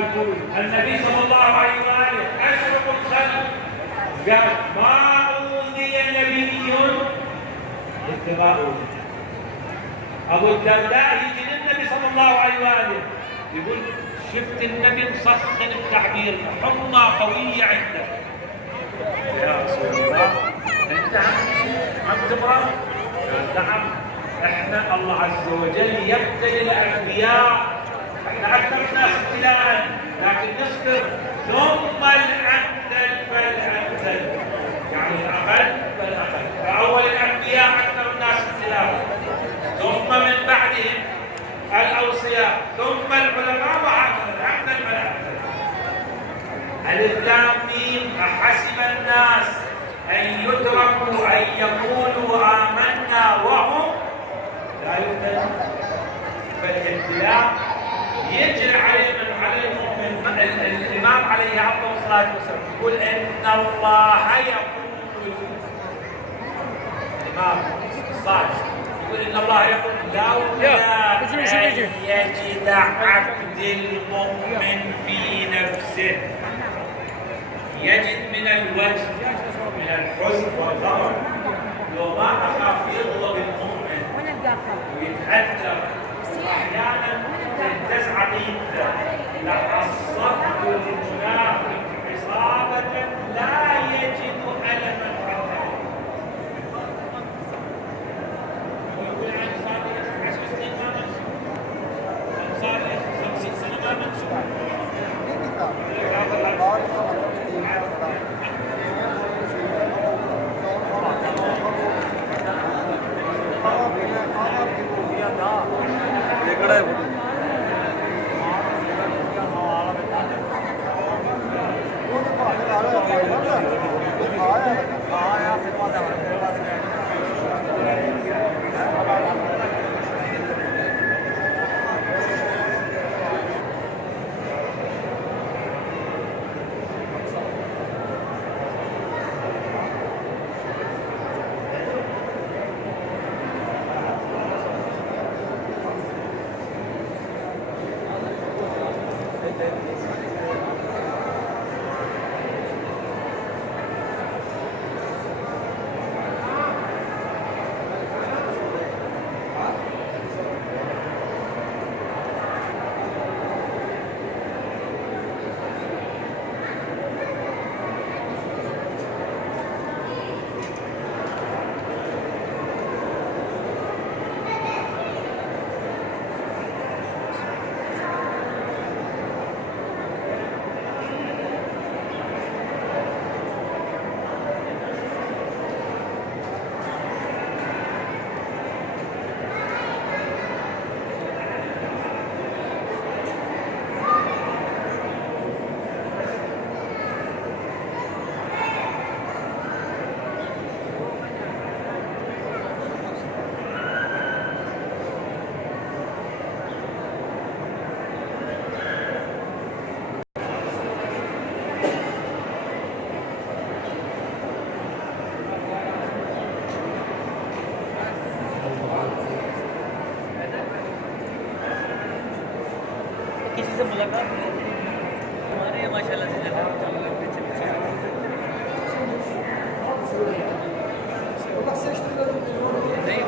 يقول النبي صلى الله عليه وآله أشرف الخلق قال ما أوذي نبي اتباعه. أبو الدرداء يجي للنبي صلى الله عليه وآله يقول شفت النبي مسخن التعبير حمى قوية عنده. يا رسول الله أنت عم تبرأ؟ قال نعم احنا الله عز وجل يبتلي الأنبياء، احنا أكثر الناس ابتلاء لكن نصبر ثم الأمثل فالأمثل، يعني الأقل فالأقل. فأول الأنبياء أكثر الناس ابتلاء، ثم من بعدهم الأوصياء، ثم العلماء، وهكذا الأمثل فالأمثل. ألف لام ميم أحسب الناس أن يتركوا أن يقولوا آمنا وهم لا يفتنون. فالابتلاء يجري على المؤمن. الإمام عليه أفضل الصلاة والسلام يقول إن الله يقول، الإمام الصادق يقول إن الله يقول لولا أن يجد عبد المؤمن في نفسه، يجد من الوجه من الحزن والغضب، لو ما أخاف يغضب المؤمن ويتأثر أحيانا تهتز عقيدته، لحصته المنافق عصابة لا يجد ألما حتى ويقول عن صار 10 سنين ما منسوخ، صار 50 سنة ما منسوخ. किसी से मुलाकात हमारे माशाल्लाह से जगह नहीं